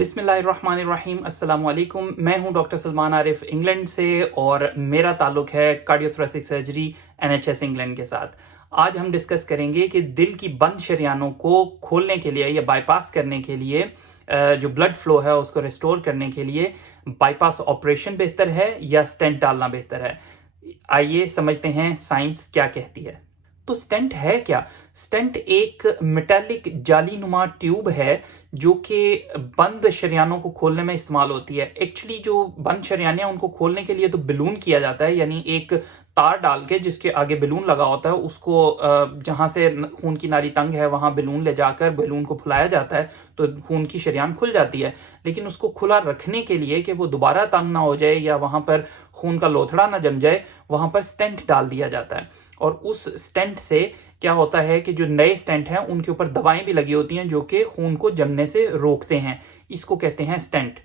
बिस्मिल्लाहिर्रहमानिर्रहीम, अस्सलाम वालेकुम। मैं हूं डॉक्टर सलमान आरिफ इंग्लैंड से और मेरा ताल्लुक है कार्डियोथोरेसिक सर्जरी NHS इंग्लैंड के साथ। आज हम डिस्कस करेंगे कि दिल की बंद शरियानों को खोलने के लिए या बाईपास करने के लिए जो ब्लड फ्लो है उसको रिस्टोर करने के लिए बाईपास ऑपरेशन बेहतर है या स्टेंट डालना बेहतर है। आइए समझते हैं साइंस क्या कहती है। तो स्टेंट है क्या? स्टेंट एक मेटालिक जालीनुमा ट्यूब है जो कि बंद शरियानों को खोलने में इस्तेमाल होती है। एक्चुअली जो बंद शरियानें हैं उनको खोलने के लिए तो बलून किया जाता है, यानी एक तार डाल के जिसके आगे बलून लगा होता है उसको जहां से खून की नाली तंग है वहां बलून ले जाकर बलून को फुलाया जाता है तो खून की शरियान खुल जाती है। लेकिन उसको खुला रखने के लिए कि वो दोबारा तंग ना हो जाए या वहां पर खून का लोथड़ा ना जम जाए, वहां पर स्टेंट डाल दिया जाता है। और उस स्टेंट से क्या होता है कि जो नए स्टेंट हैं उनके ऊपर दवाएं भी लगी होती हैं जो कि खून को जमने से रोकते हैं। इसको कहते हैं स्टेंट।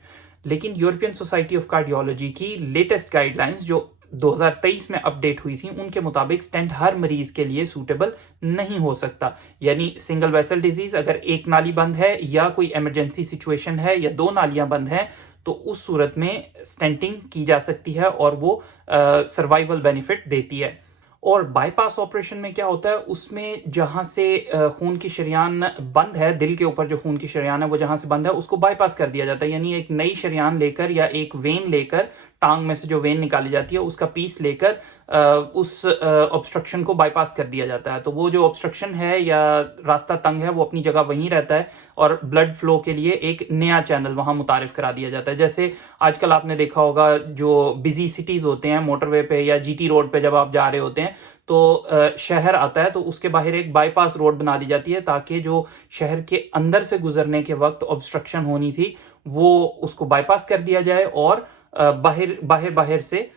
लेकिन यूरोपियन सोसाइटी ऑफ कार्डियोलॉजी की लेटेस्ट गाइडलाइंस जो 2023 में अपडेट हुई थी उनके मुताबिक स्टेंट हर मरीज के लिए सूटेबल नहीं हो सकता। यानी सिंगल वेसल डिजीज अगर एक नाली बंद है या कोई इमरजेंसी सिचुएशन है या दो नालियां बंद हैं तो उस सूरत में स्टेंटिंग की जा सकती है और वो सर्वाइवल बेनिफिट देती है। और बाईपास ऑपरेशन में क्या होता है, उसमें जहां से खून की शरियान बंद है, दिल के ऊपर जो खून की शरियान है वो जहां से बंद है उसको बाईपास कर दिया जाता है। यानी एक नई शरियान लेकर या एक वेन लेकर, टांग में से जो वेन निकाली जाती है उसका पीस लेकर उस ऑब्स्ट्रक्शन को बाईपास कर दिया जाता है। तो वो जो ऑब्स्ट्रक्शन है या रास्ता तंग है वो अपनी जगह वहीं रहता है और ब्लड फ्लो के लिए एक नया चैनल वहां मुतारिफ करा दिया जाता है। जैसे आजकल आपने देखा होगा जो बिजी सिटीज होते हैं, मोटरवे पे या GT रोड पे जब आप जा रहे होते हैं तो शहर आता है तो उसके बाहर एक बाईपास रोड बना दी जाती है ताकि जो शहर के अंदर से गुजरने के वक्त ऑब्स्ट्रक्शन होनी थी वो उसको बाईपास कर दिया जाए और बाहर से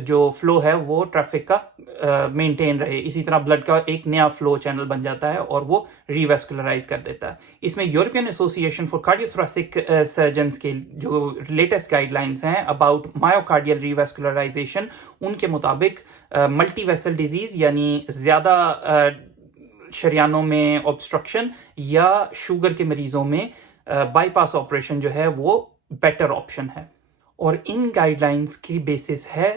जो फ्लो है वो ट्रैफिक का मेंटेन रहे। इसी तरह ब्लड का एक नया फ्लो चैनल बन जाता है और वो रिवेस्कुलराइज कर देता है। इसमें European association for cardiothoracic surgeons के जो लेटेस्ट गाइडलाइंस हैं अबाउट मायोकार्डियल रिवेस्कुलराइजेशन, उनके मुताबिक मल्टी वेसल डिजीज यानी ज्यादा शरियानों में ऑब्स्ट्रक्शन या शुगर के मरीजों में बाईपास ऑपरेशन जो है वो बेटर ऑप्शन है। और इन गाइडलाइंस की बेसिस है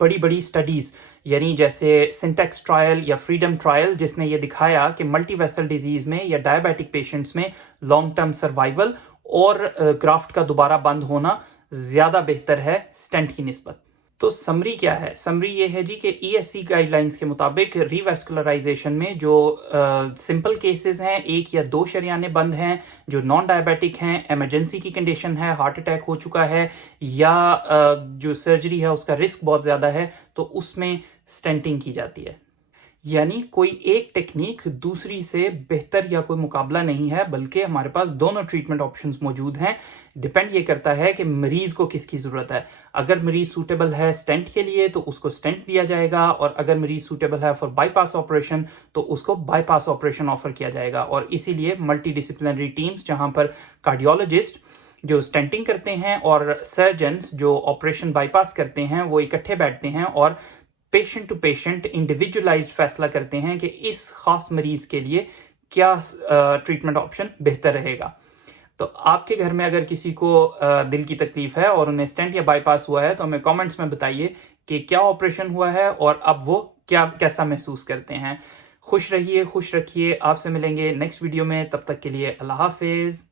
बड़ी बड़ी स्टडीज, यानी जैसे सिंटेक्स ट्रायल या फ्रीडम ट्रायल जिसने ये दिखाया कि मल्टी वेसल डिजीज में या डायबिटिक पेशेंट्स में लॉन्ग टर्म सर्वाइवल और ग्राफ्ट का दोबारा बंद होना ज्यादा बेहतर है स्टेंट की निस्बत। तो समरी क्या है? समरी ये है जी कि ESC गाइडलाइंस के मुताबिक रिवेस्कुलराइजेशन में जो सिंपल केसेस हैं, एक या दो शरियानें बंद हैं, जो नॉन डायबिटिक हैं, इमरजेंसी की कंडीशन है, हार्ट अटैक हो चुका है या जो सर्जरी है उसका रिस्क बहुत ज्यादा है, तो उसमें स्टेंटिंग की जाती है। यानी कोई एक टेक्निक दूसरी से बेहतर या कोई मुकाबला नहीं है, बल्कि हमारे पास दोनों ट्रीटमेंट ऑप्शंस मौजूद हैं। डिपेंड ये करता है कि मरीज को किसकी जरूरत है। अगर मरीज सूटेबल है स्टेंट के लिए तो उसको स्टेंट दिया जाएगा, और अगर मरीज सूटेबल है फॉर बाईपास ऑपरेशन तो उसको बाईपास ऑपरेशन ऑफर किया जाएगा। और इसीलिए मल्टी डिसिप्लिनरी टीम्स जहां पर कार्डियोलॉजिस्ट जो स्टेंटिंग करते हैं और सर्जन्स जो ऑपरेशन बाईपास करते हैं वो इकट्ठे बैठते हैं और पेशेंट टू पेशेंट इंडिविजुअलाइज्ड फैसला करते हैं कि इस खास मरीज के लिए क्या ट्रीटमेंट ऑप्शन बेहतर रहेगा। तो आपके घर में अगर किसी को दिल की तकलीफ है और उन्हें स्टेंट या बाईपास हुआ है तो हमें कमेंट्स में बताइए कि क्या ऑपरेशन हुआ है और अब वो कैसा महसूस करते हैं। खुश रहिए, खुश रखिए। आपसे मिलेंगे नेक्स्ट वीडियो में, तब तक के लिए अल्लाह हाफिज।